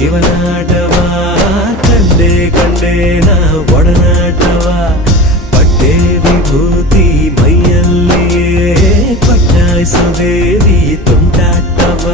ಶಿವನಾಟವ ಕಂಡೆ ಕಂಡೆ ನಾ ಒಡನಾಟವ ಪಟ್ಟೆ ವಿಭೂತಿ ಮೈಯಲ್ಲಿಯೇ ಪಟ್ಟಾಯಿಸೋ ದೇವಿ ತುಂಟಾಟವ